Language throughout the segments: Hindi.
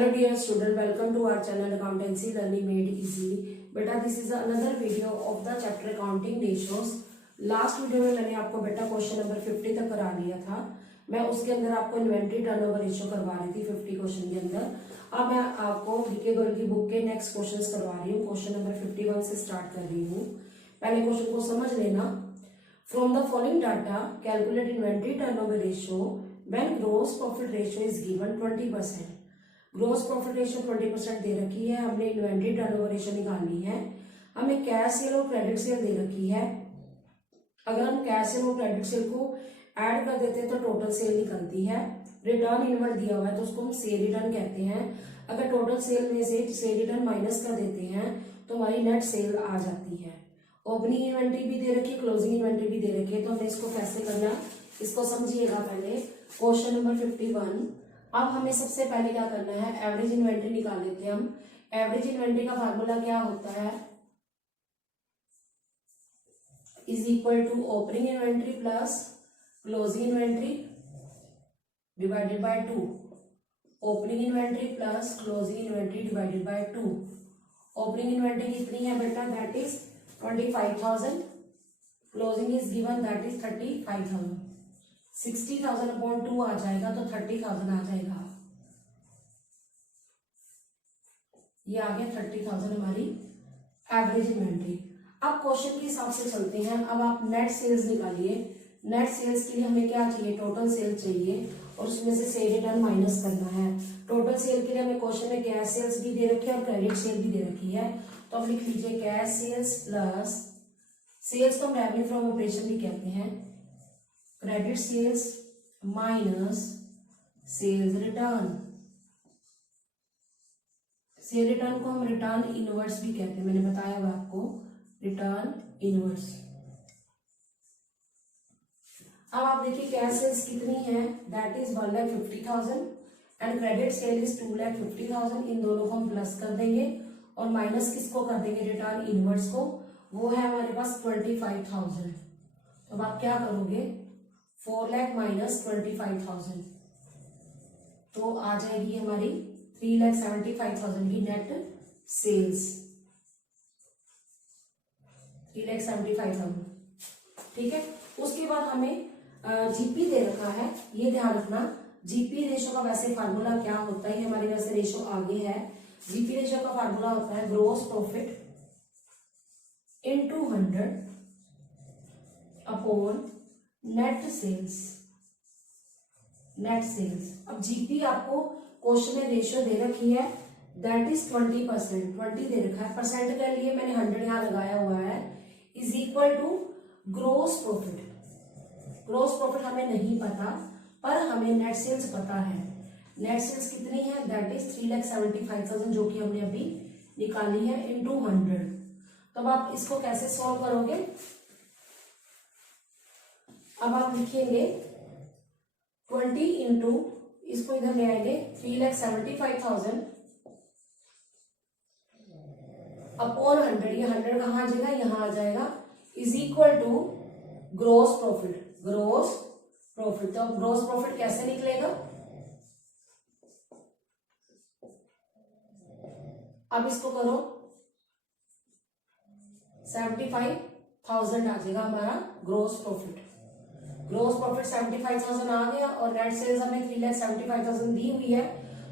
Hello dear student, welcome to our channel Accountancy Learning Made Easily. बेटा this is another video of the chapter Accounting Ratios. Last video में मैंने आपको बेटा क्वेश्चन नंबर 50 तक करा लिया था. मैं उसके अंदर आपको इन्वेंट्री टर्नओवर रेशियो करवा रही थी 50 क्वेश्चन के अंदर. अब मैं आपको डीके गोयल की बुक के नेक्स्ट क्वेश्चंस करवा रही हूँ. क्वेश्चन नंबर 51 से स्टार्ट कर रही हूँ. पहले क्वेश्चन को समझ लेना. From the following data calculate inventory turnover ratio when gross profit ratio is given 20%. Gross profit ratio 20% दे रखी है. हमने इन्वेंट्री टर्नओवर रेशियो निकालनी है. हमें कैश सेल और क्रेडिट सेल दे रखी है. अगर हम कैश सेल और क्रेडिट सेल को ऐड कर देते हैं तो टोटल सेल निकलती है. रिटर्न इनवर्ड दिया हुआ है तो उसको हम सेल रिटर्न कहते हैं. अगर टोटल सेल में से सेल रिटर्न माइनस कर देते हैं तो हमारी नेट सेल आ जाती है. ओपनिंग इन्वेंट्री भी दे रखी है, क्लोजिंग इन्वेंट्री भी दे रखी है. तो हमें इसको कैसे करना, इसको समझिएगा. पहले क्वेश्चन नंबर 51. अब हमें सबसे पहले क्या करना है, एवरेज इन्वेंट्री निकाल लेते हैं हम. एवरेज इन्वेंट्री का फार्मूला क्या होता है, is equal to opening inventory plus closing inventory divided by 2. Opening inventory plus closing inventory divided by 2. Opening inventory कितनी है बेटा, that is 25,000. Closing is given that is 35,000. 60,000 upon 2 आ जाएगा तो 30,000 आ जाएगा. ये आ गया 30,000 हमारी एवरेज इन्वेंट्री. अब क्वेश्चन के हिसाब से चलते हैं. अब आप नेट सेल्स निकालिए. नेट सेल्स के लिए हमें क्या चाहिए, टोटल सेल चाहिए और उसमें से सेल रिटर्न माइनस करना है. टोटल सेल के लिए हमें क्वेश्चन में कैश सेल्स भी दे रखी है और क्रेडिट सेल भी दे रखी है. तो आप लिख लीजिए कैश सेल्स प्लस, सेल्स को हम रेवेन्यू फ्रॉम ऑपरेशन भी कहते हैं, credit sales minus sales return. Sale return को हम रिटर्न इनवर्स भी कहते हैं, मैंने बताया हुआ आपको, रिटर्न इनवर्स. अब आप देखिए कैश सेल्स कितनी है, that is 1,50,000 and credit sale is 2,50,000. इन दोनों को हम प्लस कर देंगे और माइनस किसको कर देंगे, रिटर्न इनवर्स को. वो है हमारे पास 25,000. तो अब आप क्या करोगे, 4 लाख माइनस 25,000 तो आ जाएगी हमारी 3,75,000 की नेट सेल्स. 3,75,000. ठीक है. उसके बाद हमें जीपी दे रखा है, ये ध्यान रखना. जीपी रेशो का वैसे फार्मूला क्या होता है, हमारे वैसे रेशो आगे है. जीपी रेशो का फार्मूला होता है gross profit into 100 upon net sales. Net sales. अब जीपी आपको क्वेश्चन में रेशियो दे रखी है, दैट इज 20%. 20 दे रखा है. परसेंट के लिए मैंने 100 यहां लगाया हुआ है. Is equal to gross profit. Gross profit हमें नहीं पता पर हमें नेट सेल्स पता है. नेट सेल्स कितनी है, दैट इज 3,75,000 जो कि हमने अभी निकाली है इनटू 100. तो अब आप इसको कैसे सॉल्व करोगे, अब आप लिखेंगे 20 इंटू, इसको इधर ले आएंगे 3,75,000 अपॉन 100. ये 100 कहाँ आ जाएगा, यहां आ जाएगा. Is equal to gross profit. Gross profit. तो ग्रोस प्रॉफिट कैसे निकलेगा, अब इसको करो, 75,000 आ जाएगा हमारा ग्रोस प्रॉफिट. ग्रोस प्रॉफिट 75,000 आ गया और नेट सेल्स हमें 3,75,000 दी हुई है.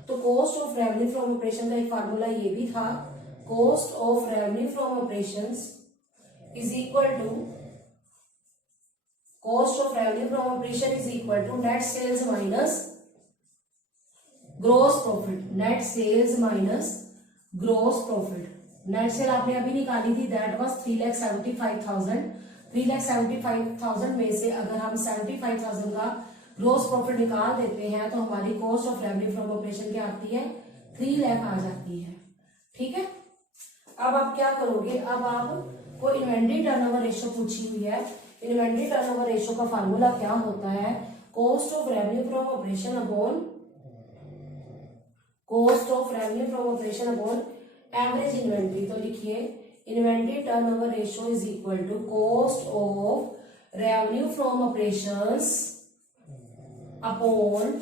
तो cost of revenue from operation का एक फार्मूला ये भी था, cost of revenue from operations is equal to, cost of revenue from operation is equal to net sales minus gross profit. Net sales minus gross profit. Net sale आपने अभी निकाली थी, दैट वाज 3,75,000. 3,75,000 में से अगर हम 75,000 का ग्रोस प्रॉफिट निकाल देते हैं तो हमारी cost of revenue from operation क्या आती है, 3 लाख आ जाती है. ठीक है. अब आप क्या करोगे, अब आपको इन्वेंट्री टर्नओवर रेशियो पूछी हुई है. इन्वेंट्री टर्नओवर रेशियो का फार्मूला क्या होता है, cost of revenue from operation upon, cost of revenue from operation upon average inventory. तो लिखिए inventory turnover ratio is equal to cost of revenue from operations upon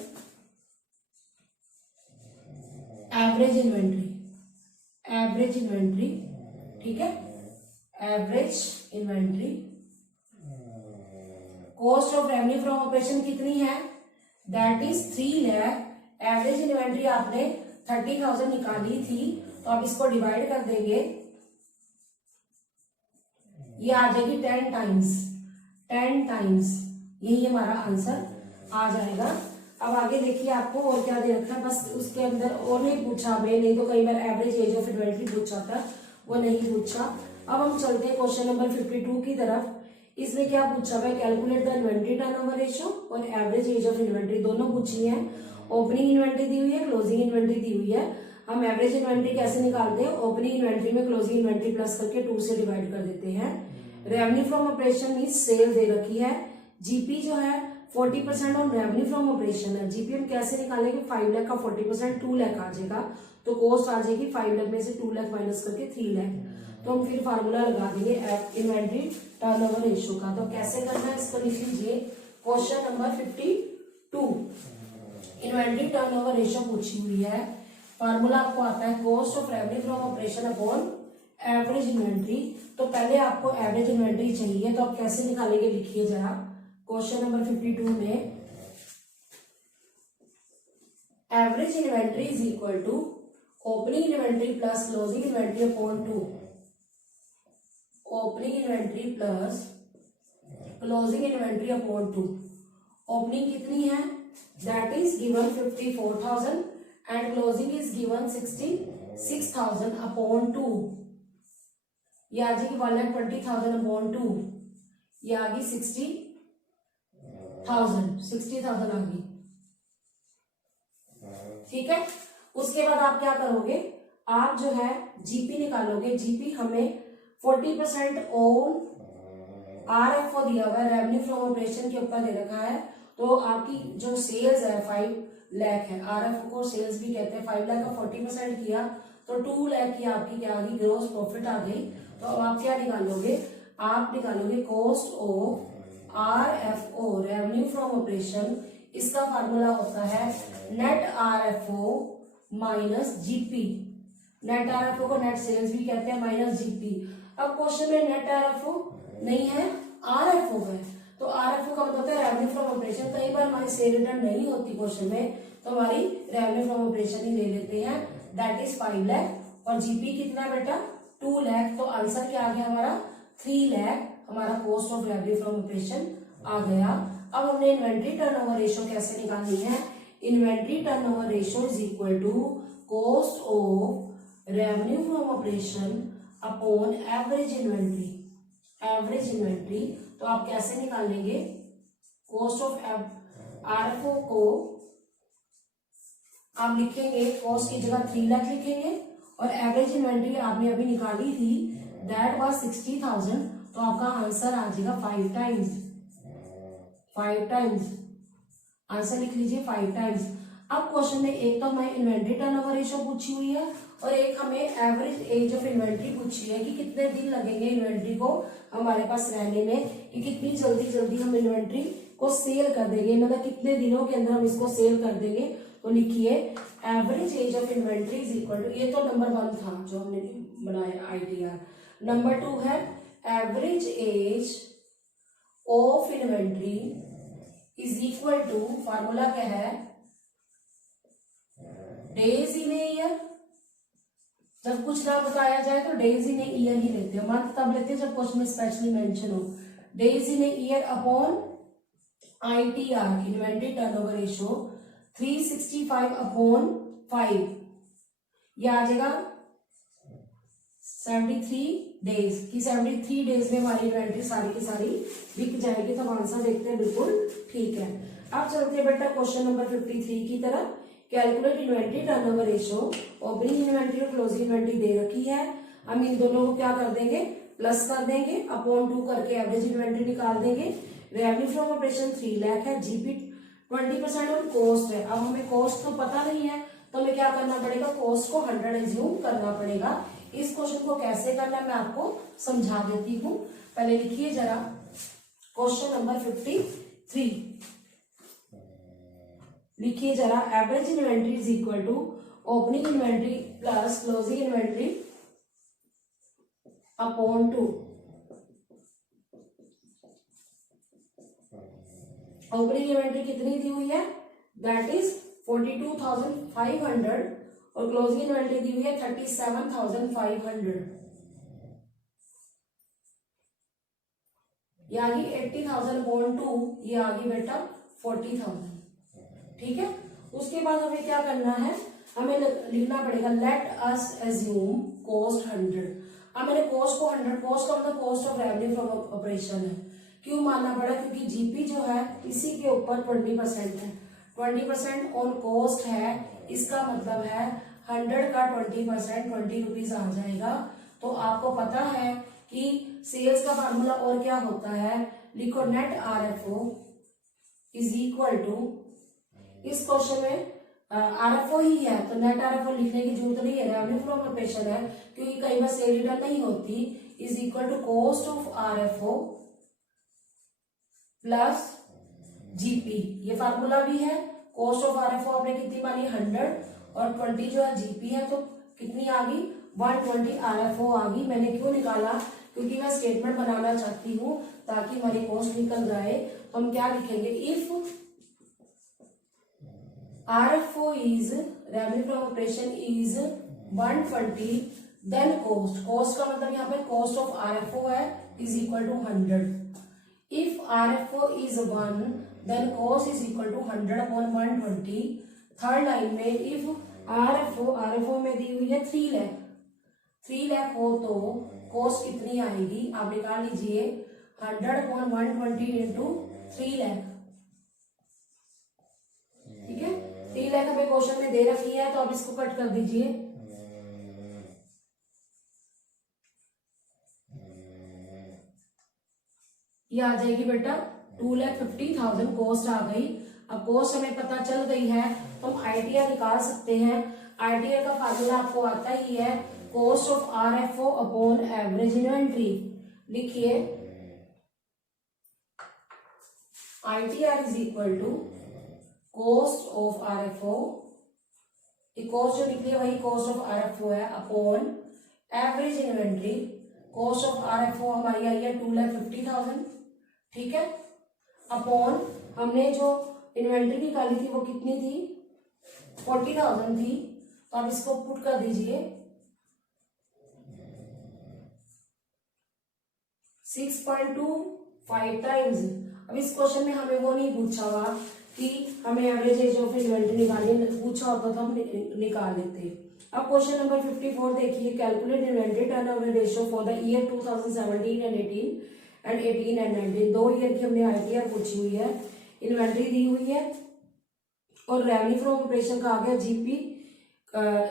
average inventory, average inventory, ठीक है, average inventory. Cost of revenue from operation कितनी है, that is 3 lakh. Average inventory आपने 30,000 निकाली थी, तो आप इसको डिवाइड कर देंगे, ये आ जाएगी 10 टाइम्स, 10 टाइम्स, यही हमारा आंसर आ जाएगा। अब आगे देखिए आपको और क्या दे रखा है, बस उसके अंदर और नहीं पूछा हमें, नहीं तो कई बार एवरेज एज ऑफ इन्वेंट्री पूछा था, वो नहीं पूछा। अब हम चलते हैं क्वेश्चन नंबर 52 की तरफ। इसमें क्या पूछा हुआ है, calculate the inventory turnover ratio और एवरेज एज ऑफ इन्वेंट्री, दोनों पूछी है। ओपनिंग इन्वेंट्री दी हुई है, क्लोजिंग इन्वेंट्री दी हुई है। हम एवरेज इन्वेंट्री कैसे निकालते हैं, ओपनिंग इन्वेंट्री में क्लोजिंग इन्वेंट्री प्लस करके 2 से डिवाइड कर देते हैं। Revenue from operation mean sale दे रखी है, जीपी जो है 40% ऑन रेवेन्यू फ्रॉम ऑपरेशन है। जीपी हम कैसे निकालेंगे, 5 लाख का 40% 2 लाख आ जाएगा, तो कॉस्ट आ जाएगी 5 लाख में से 2 लाख माइनस करके 3 लाख। तो हम फिर फार्मूला लगा देंगे इन्वेंट्री टर्नओवर रेशियो का। तो कैसे करना है इसको लिख लीजिए, question number 52 inventory turnover ratio पूछी हुई है। फार्मूला आपको आता है cost of revenue from operation upon average inventory. तो पहले आपको एवरेज इन्वेंट्री चाहिए, तो आप कैसे निकालेंगे, लिखिए जरा। क्वेश्चन नंबर 52 में average inventory is equal to opening inventory plus closing inventory upon 2, opening inventory plus closing inventory upon 2। Opening कितनी है, that is given 54,000 and closing is given 66,000 upon 2। ये आ जाएगी 1,20,000 अपॉन 2, ये आ गई 60,000 आ गई, ठीक है। उसके बाद आप क्या करोगे, आप जो है जीपी निकालोगे। जीपी हमें 40% ऑन आरएफओ दिया हुआ है, रेवेन्यू फ्रॉम ऑपरेशन के ऊपर दे रखा है। तो आपकी जो सेल्स है 5 लाख है, आरएफओ को सेल्स भी कहते हैं। 5 लाख का 40% किया तो 2 लाख की आपकी क्या आ गई, ग्रोस प्रॉफिट आ गई। तो अब आप क्या निकालोगे, आप निकालोगे cost of RFO, revenue from operation. इसका फार्मूला होता है net RFO minus GP. Net RFO को नेट सेल्स भी कहते हैं, माइनस जीपी। अब क्वेश्चन में नेट आरएफओ नहीं है, आरएफओ है, तो आरएफओ का मतलब होता है रेवेन्यू फ्रॉम ऑपरेशन। कई बार हमारी सेल रिटर्न नहीं होती क्वेश्चन में, तो हमारी रेवेन्यू फ्रॉम ऑपरेशन ही ले लेते हैं, दैट इज 5 लाख। और जीपी कितना बेटा, 2 लाख। तो आंसर क्या आ गया हमारा, 3 लाख हमारा cost of revenue from operation आ गया। अब हमने इन्वेंट्री टर्नओवर रेशियो कैसे निकालनी है, inventory turnover ratio is equal to cost of revenue from operation upon average inventory, average inventory. तो आप कैसे निकालेंगे, कॉस्ट ऑफ आरएफओ को आप लिखेंगे, कॉस्ट की जगह 3 लाख लिखेंगे, और एवरेज इन्वेंट्री आपने अभी निकाली थी, दैट वाज 60,000। तो आपका आंसर आ जाएगा 5 टाइम्स, 5 टाइम्स आंसर लिख लीजिए 5 टाइम्स। अब क्वेश्चन में एक तो हमें इन्वेंट्री टर्नओवर रेशियो पूछी हुई है, और एक हमें एवरेज एज ऑफ इन्वेंट्री पूछी है कि कितने दिन लगेंगे इन्वेंट्री को हमारे पास रहने में, कि कितनी जल्दी हम इन्वेंट्री को सेल कर देंगे, मतलब कितने दिनों के अंदर हम इसको सेल कर देंगे। तो लिखिए average age of inventory is equal to, ये तो नंबर 1 था जो हमने बनाया आईटीआर। नंबर 2 है average age of inventory is equal to, formula क्या है, डेज इन ए ईयर। जब कुछ ना बताया जाए तो डेज इन ए ईयर ही लेते हैं, मंथ तब लेते हैं जब क्वेश्चन में स्पेशली मेंशन हो। Days in a year upon ITR, inventory turnover ratio 365 upon 5, ये आ जाएगा 73 डेज की। 73 डेज में हमारी इन्वेंट्री सारी की सारी बिक जाएगी। तो आंसर देखते हैं, बिल्कुल ठीक है। अब चलते हैं बेटा क्वेश्चन नंबर 53 की तरफ। Calculate inventory turnover ratio, opening inventory और क्लोजिंग इन्वेंट्री दे रखी है। हम इन दोनों को क्या कर देंगे, प्लस कर देंगे, अपॉन 2 करके एवरेज इन्वेंट्री निकाल देंगे। रेवेन्यू फ्रॉम ऑपरेशन 3 लाख है, जीपी 20% और कॉस्ट है। अब हमें कॉस्ट तो पता नहीं है, तो हमें क्या करना पड़ेगा, कॉस्ट को 100 एज्यूम करना पड़ेगा। इस क्वेश्चन को कैसे करना मैं आपको समझा देती हूँ। पहले लिखिए जरा क्वेश्चन नंबर 53, लिखिए जरा average inventory is equal to opening inventory plus closing inventory upon 2। Opening inventory कितनी दी हुई है, दैट इज 42,500 और क्लोजिंग इन्वेंट्री दी हुई है 37,500। ये आ गई 80,000 अपॉन 2, ये आ गई बेटा 40,000। ठीक है, उसके बाद हमें क्या करना है, हमें लिखना पड़ेगा लेट अस एज्यूम कॉस्ट 100। अब मैंने कॉस्ट को 100, कॉस्ट का मतलब cost of revenue from operation है। क्यों मानना पड़ा, क्योंकि जीपी जो है इसी के ऊपर 20% है, 20% ऑन कॉस्ट है, इसका मतलब है 100 का 20% 20 रुपीज आ जाएगा। तो आपको पता है कि सेल्स का फार्मूला और क्या होता है, लिखो net RFO is equal to, इस क्वेश्चन में आरएफओ ही है तो नेट आरएफओ लिखने की जरूरत नहीं है, रेवेन्यू फ्रॉम ऑपरेशन है क्योंकि कई बार सेल रिटर्न नहीं होती, is equal to cost of RFO plus GP. ये फार्मूला भी है, कॉस्ट ऑफ आरएफओ आपने कितनी मानी 100 और 20 जो है जीपी है, तो कितनी आ गई 120 आरएफओ आ गई। मैंने क्यों निकाला, क्योंकि मैं स्टेटमेंट बनाना चाहती हूँ ताकि हमारी कॉस्ट निकल जाए। तो हम क्या लिखेंगे, if RFO is revenue from operation is 120 then cost, cost का मतलब यहाँ पे कॉस्ट ऑफ आरएफओ है is equal to 100। If RFO is 1 then cost is equal to 100 upon 120। Third line में इफ आरएफओ में दी हुई है 3 लाख, 3 लाख हो तो कॉस्ट कितनी आएगी, आप निकाल लीजिए 100 अपॉन 120 इंटू 3 लाख। ठीक है, 3 लाख हमें क्वेश्चन में दे रखी है तो आप इसको कट कर दीजिए। ये आ जाएगी बेटा 2,50,000 कॉस्ट आ गई। अब कॉस्ट हमें पता चल गई है तो हम आईटीआर निकाल सकते हैं। आईटीआर का फार्मूला आपको आता ही है, cost of RFO upon average inventory. लिखिए ITR is equal to cost of RFO, cost जो निकली है वही कॉस्ट ऑफ आरएफओ है, upon average inventory. Cost of RFO हमारी आई है 2,50,000। ठीक है, अपॉन हमने जो इन्वेंट्री निकाली थी वो कितनी थी 40,000 थी, तो आप इसको पुट कर दीजिए 6.25 टाइम्स। अब इस क्वेश्चन में हमें वो नहीं पूछा हुआ कि हमें एवरेज एज ऑफ इन्वेंट्री निकालनी, पूछा होता तो हम निकाल लेते। अब क्वेश्चन नंबर 54 देखिए, calculate inventory turnover ratio for the year 2017 and 18 and 19। 2 year की हमने आईटीआर पूछी हुई है, इन्वेंट्री दी हुई है और रेवेन्यू फ्रॉम ऑपरेशन का आ गया GP.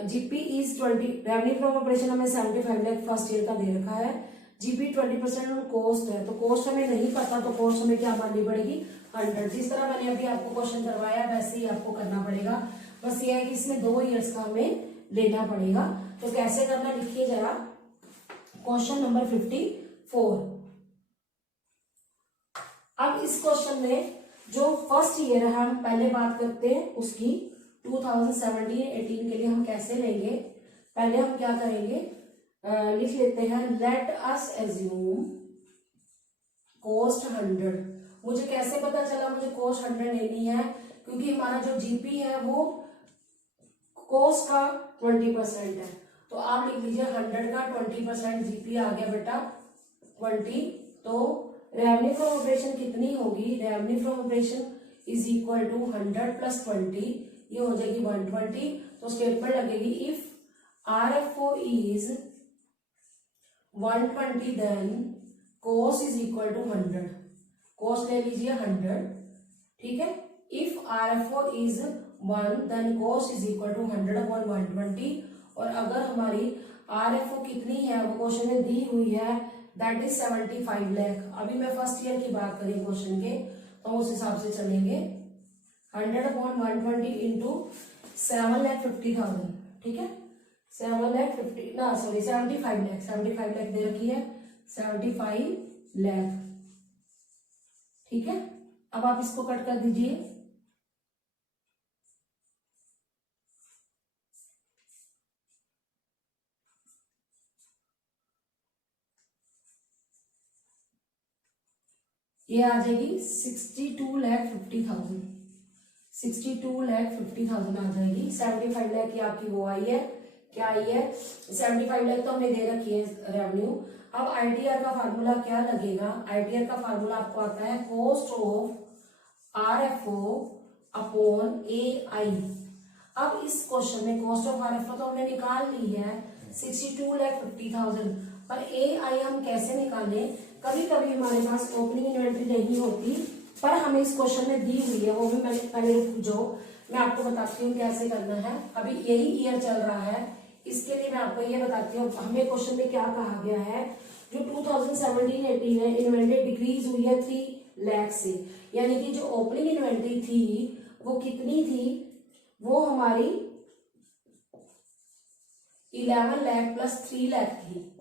GP is 20, revenue from operation हमें 75 लाख फर्स्ट ईयर का दे रखा है, जीपी 20% और कॉस्ट है, तो कॉस्ट हमें नहीं पता तो कॉस्ट हमें क्या माननी पड़ेगी 100। जिस तरह मैंने अभी आपको क्वेश्चन करवाया वैसे ही आपको करना पड़ेगा, बस ये है कि इसमें 2 ईयर्स का हमें लेना पड़ेगा। तो कैसे करना, लिखिए जरा क्वेश्चन नंबर 54। अब इस क्वेश्चन में जो फर्स्ट ईयर है हम पहले बात करते हैं उसकी, 2017-18 के लिए हम कैसे लेंगे। पहले हम क्या करेंगे, लिख लेते हैं लेट अस एज्यूम कॉस्ट 100। मुझे कैसे पता चला मुझे कॉस्ट 100 लेनी है, क्योंकि हमारा जो जीपी है वो कॉस्ट का 20% है, तो आप लिख लीजिए 100 का 20% जीपी आ गया बेटा 20। तो रेवेन्यू फ्रॉम ऑपरेशन कितनी होगी, revenue from operation is equal to 100 plus 20, ये हो जाएगी 120। तो स्टेटमेंट लगेगी if RFO is 120 then cost is equal to 100, cost ले लीजिए 100। ठीक है, if RFO is 1 then cost is equal to 100 upon 120। और अगर हमारी आरएफओ कितनी है वो क्वेश्चन में दी हुई है, दैट इज 75 लाख। अभी मैं फर्स्ट ईयर की बात करी क्वेश्चन के, तो उस हिसाब से चलेंगे 100 अपॉन 120 इंटू 7,50,000। ठीक है, 75 लाख दे रखी है, 75 लाख। ठीक है, अब आप इसको कट कर दीजिए। ये आ जाएगी 62,50,000, 62,50,000 आ जाएगी। 75 लाख की आपकी वो आई है, क्या आई है 75 लाख तो हमने दे रखी है रेवेन्यू। अब आईटीआर का फार्मूला क्या लगेगा, आईटीआर का फार्मूला आपको आता है कॉस्ट ऑफ आरएफओ अपॉन ए आई। अब इस क्वेश्चन में कॉस्ट ऑफ आरएफओ तो हमने निकाल ली है 62,50,000, पर ए आई हम कैसे निकालें। कभी कभी हमारे पास ओपनिंग इन्वेंट्री नहीं होती, पर हमें इस क्वेश्चन में दी हुई है, वो भी मैंने पहले जो मैं आपको बताती हूँ कैसे करना है। अभी यही ईयर चल रहा है, इसके लिए मैं आपको ये बताती हूँ। हमें क्वेश्चन में क्या कहा गया है, जो 2017-18 है इन्वेंट्री डिक्रीज हुई है 3 लाख से, यानी कि जो ओपनिंग इन्वेंट्री थी वो कितनी थी, वो हमारी 11 लाख प्लस 3 लाख थी।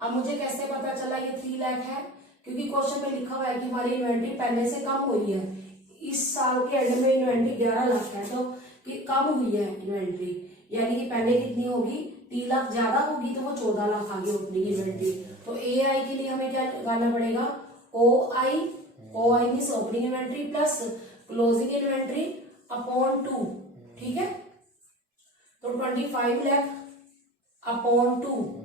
अब मुझे कैसे पता चला ये 3 लाख है, क्योंकि क्वेश्चन में लिखा हुआ है कि हमारी इन्वेंट्री पहले से कम हुई है। इस साल के एंड में इन्वेंट्री 11 लाख है, तो कि कम हुई है इन्वेंट्री, यानी कि पहले कितनी होगी 3 लाख ज्यादा होगी, तो वो 14 लाख आ गई ओपनिंग इन्वेंट्री। तो ए आई के लिए हमें क्या लगाना पड़ेगा, O I, O I means opening inventory plus closing inventory upon 2, ठीक है। तो 25 लाख अपॉन 2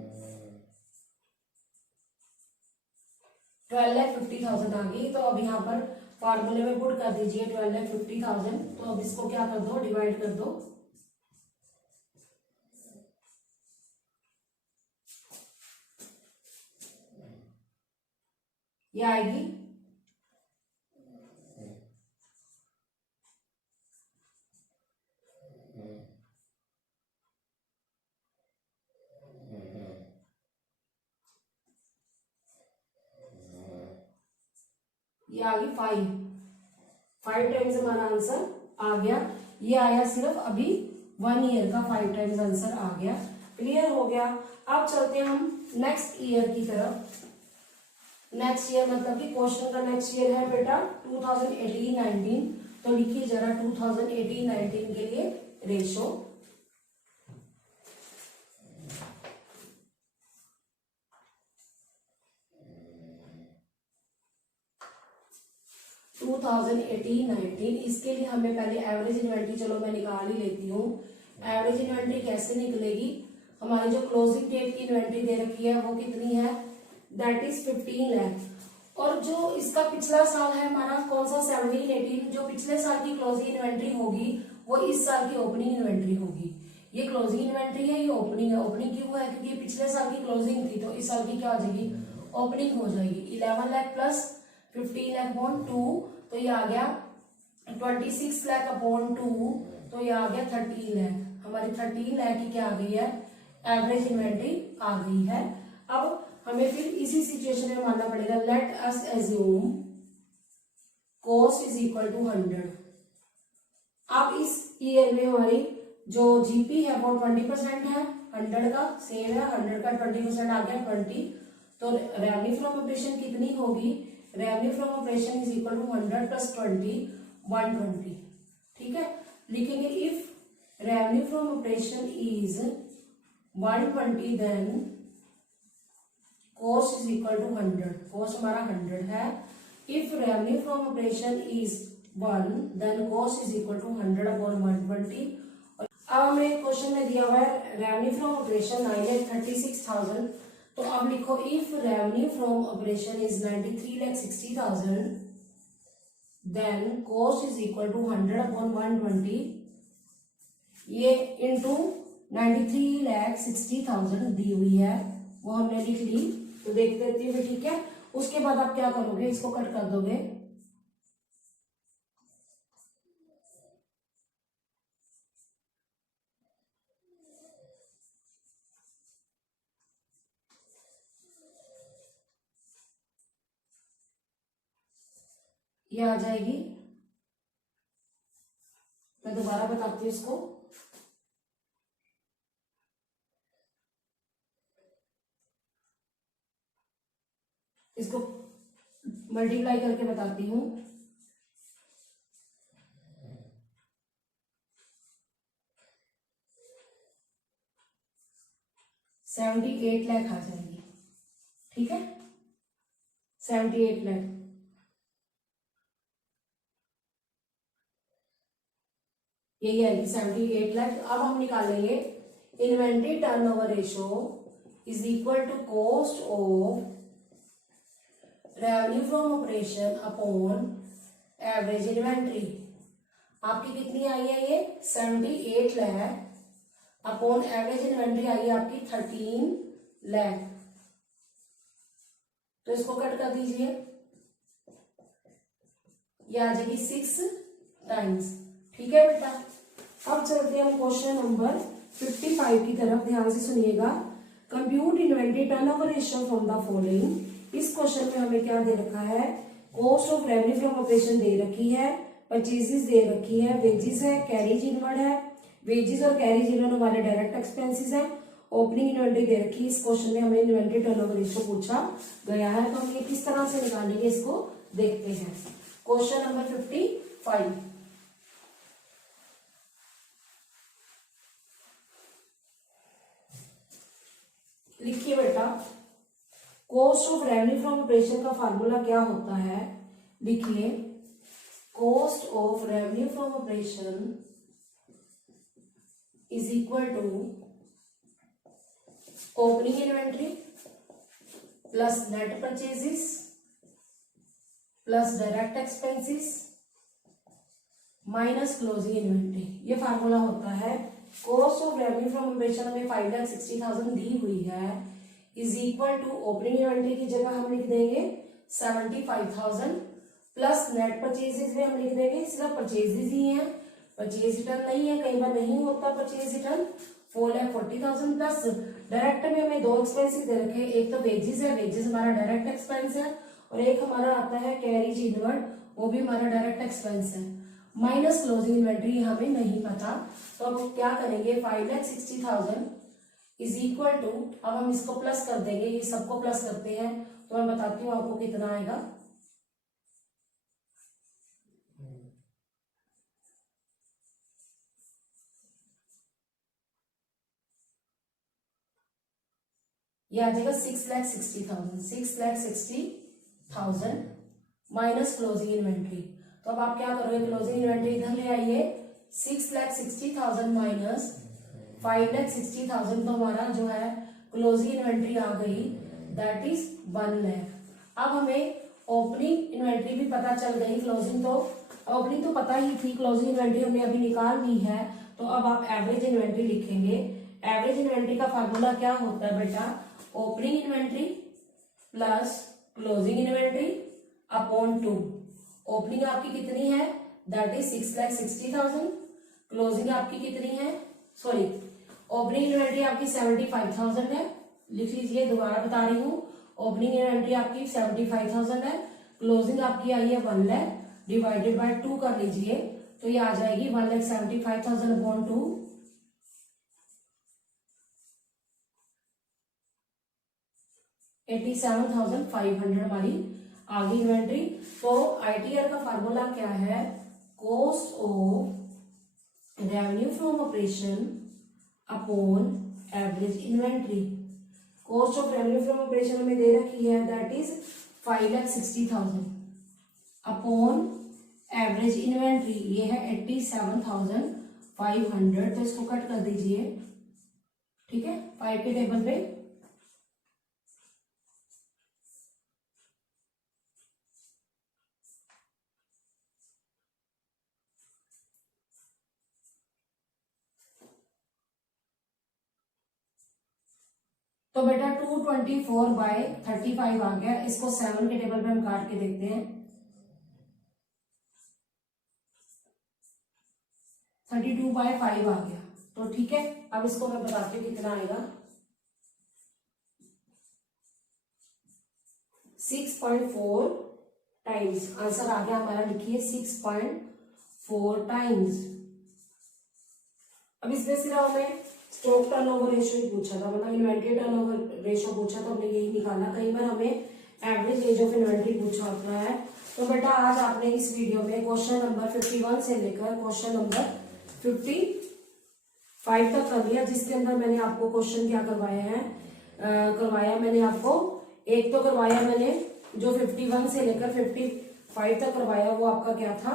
12,50,000 आ गई। तो अब यहाँ पर फार्मूले में पुट कर दीजिए 12,50,000। तो अब इसको क्या कर दो, डिवाइड कर दो। ये आएगी ये आ गई 5 टाइम्स हमारा आंसर आ गया। ये आया सिर्फ अभी 1 ईयर का 5 टाइम्स आंसर आ गया। क्लियर हो गया। अब चलते हैं हम नेक्स्ट ईयर की तरफ। नेक्स्ट ईयर मतलब कि क्वेश्चन का नेक्स्ट ईयर है बेटा 2018-19। तो लिखिए जरा 2018-19 के लिए रेशो। 2018-19 इसके लिए हमें पहले एवरेज इन्वेंट्री, चलो मैं निकाल ही लेती हूँ। एवरेज इन्वेंट्री कैसे निकलेगी, हमारी जो क्लोजिंग डेट की इन्वेंट्री दे रखी है वो कितनी है, दैट इज 15 लाख। और जो इसका पिछला साल है हमारा कौन सा 17-18, जो पिछले साल की क्लोजिंग इन्वेंट्री होगी वो इस साल की ओपनिंग इन्वेंट्री होगी। ये क्लोजिंग इन्वेंट्री है, ये ओपनिंग है। ओपनिंग क्यों है, क्योंकि पिछले साल की क्लोजिंग थी, तो इस साल की क्या हो जाएगी, ओपनिंग हो जाएगी। 11 लाख प्लस 15 लाख अपॉन 2, तो ये आ गया 26 लाख अपॉन 2, तो ये आ गया 13 लाख। हमारी 13 लाख की क्या आ गई है, एवरेज इन्वेंट्री आ गई है। अब हमें फिर इसी सिचुएशन में मानना पड़ेगा, let us assume cost is equal to 100। अब इस ईयर में हमारी जो जीपी है वो 20% है, 100 का सेम है, 100 का 20% आ गया 20। तो रेवेन्यू फ्रॉम ऑपरेशन कितनी होगी, revenue from operation is equal to 100 plus 20, 120। ठीक है, लिखेंगे if revenue from operation is 120 then cost is equal to 100। Cost हमारा 100 है। If revenue from operation is 1 then cost is equal to 100 upon 120। अब हमें क्वेश्चन में दिया हुआ है रेवेन्यू फ्रॉम ऑपरेशन 9,36,000। तो अब लिखो if revenue from operation is 93,60,000 then cost is equal to 100 upon 120। ये इंटू 93,60,000 दी हुई है, वो हमने लिख ली। तो देख देती हूँ, ठीक है। उसके बाद आप क्या करोगे, इसको कट कर दोगे। ये आ जाएगी, मैं दोबारा बताती हूँ इसको। इसको मल्टीप्लाई करके बताती हूँ। 78 लाख आ जाएगी, ठीक है, 78 लाख। यही आएगी 78 लाख। अब हम निकालेंगे inventory turnover ratio is equal to cost of revenue from operation upon average inventory. आपकी कितनी आई है ये 78 लाख अपॉन एवरेज इन्वेंट्री आई है आपकी 13 लाख। तो इसको कट कर दीजिए, ये आ जाएगी 6 टाइम्स। ठीक है बेटा, अब चलते हैं हम क्वेश्चन नंबर 55 की तरफ। ध्यान से सुनिएगा। Compute inventory turnover ratio from the following. इस क्वेश्चन में हमें क्या दे रखा है, cost of revenue from operation दे रखी है, परचेजेस दे रखी है, वेजेस है, कैरीज इनवर्ड है, वेजेस और कैरीज इनवर्ड हमारे डायरेक्ट एक्सपेंसेस है, ओपनिंग इन्वेंट्री दे रखी है। इस क्वेश्चन में हमें इन्वेंट्री टर्नओवर रेशियो पूछा गया है, तो हम ये किस तरह से निकालेंगे इसको देखते हैं। क्वेश्चन नंबर 55, लिखिए बेटा। Cost of revenue from operation का फार्मूला क्या होता है, लिखिए। Cost of revenue from operation is equal to opening inventory plus net purchases plus direct expenses minus closing inventory. ये फार्मूला होता है। Cost of revenue from operation हमें 5,60,000 दी हुई है, is equal to opening inventory की जगह हम लिख देंगे 75,000 प्लस नेट परचेजेस में हम लिख देंगे सिर्फ परचेजेस ही हैं, परचेज रिटर्न नहीं है, कई बार नहीं होता परचेज रिटर्न। 4,40,000 प्लस डायरेक्ट में हमें दो एक्सपेंसेस दे रखे हैं, एक तो वेजेस है, वेजेस हमारा डायरेक्ट एक्सपेंस है, और एक हमारा आता है कैरीज इनवर्ड, वो भी हमारा डायरेक्ट एक्सपेंस है, माइनस क्लोजिंग इन्वेंट्री हमें नहीं पता। तो अब क्या करेंगे, 5,60,000 इज इक्वल टू, अब हम इसको प्लस कर देंगे, ये सबको प्लस करते हैं तो मैं बताती हूँ आपको कितना आएगा। ये आ जाएगा 6,60,000, 6,60,000 माइनस क्लोजिंग इन्वेंट्री। तो अब आप क्या करोगे, क्लोजिंग इन्वेंट्री इधर ले आइए, 6,60,000 माइनस 5,60,000, तो हमारा जो है क्लोजिंग इन्वेंट्री आ गई, दैट इज 1 लाख। अब हमें ओपनिंग इन्वेंट्री भी पता चल गई, क्लोजिंग तो ओपनिंग तो पता ही थी, क्लोजिंग इन्वेंट्री हमने अभी निकाल ली है। तो अब आप एवरेज इन्वेंट्री लिखेंगे। एवरेज इन्वेंट्री का फार्मूला क्या होता है बेटा, opening inventory plus closing inventory upon 2। Opening आपकी कितनी है, दैट इज 6,60,000, क्लोजिंग आपकी कितनी है, सॉरी ओपनिंग इन्वेंट्री आपकी 75,000 है, लिख लीजिए, दोबारा बता रही हूँ। ओपनिंग इन्वेंट्री आपकी 75,000 है, क्लोजिंग आपकी आई है 1 लाख, डिवाइडेड बाय 2 कर लीजिए, तो ये आ जाएगी 1,75,000 अपॉन 2, 87,500 हमारी आ गई इन्वेंट्री। तो आईटीआर का फार्मूला क्या है, cost of revenue from operation upon average inventory. Cost of revenue from operation हमें दे रखी है, that is 5,60,000 upon average inventory, ये है 87,500। तो इसको कट कर दीजिए, ठीक है, 5 के टेबल पे। तो बेटा 224/35 आ गया, इसको 7 के टेबल पे हम काट के देखते हैं। 32/5 आ गया, तो ठीक है। अब इसको मैं बताती हूँ कितना आएगा, 6.4 टाइम्स आंसर आ गया हमारा, लिखिए 6.4 टाइम्स। अब इसमें सिर्फ हमें स्टॉक टर्नओवर रेशियो ही पूछा था, मतलब इन्वेंट्री टर्नओवर रेशियो पूछा तो हमने यही निकाला। कई बार हमें एवरेज एज ऑफ इन्वेंट्री पूछा होता है। तो बेटा आज आपने इस वीडियो में क्वेश्चन नंबर 51 से लेकर क्वेश्चन नंबर 55 तक कर लिया, जिसके अंदर मैंने आपको क्वेश्चन क्या करवाया है, करवाया मैंने आपको, एक तो करवाया मैंने जो 51 से लेकर 55 तक करवाया, वो आपका क्या था,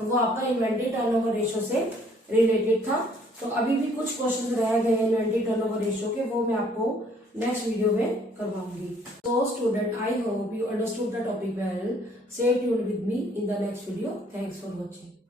वो आपका इन्वेंटरी टर्नओवर रेशो से रिलेटेड था। तो अभी भी कुछ क्वेश्चन रह गए हैं इन्वेंटरी टर्नओवर रेशो के, वो मैं आपको नेक्स्ट वीडियो में करवाऊंगी। So student, I hope you understood the topic well. Stay tuned with me in the next video. Thanks for watching.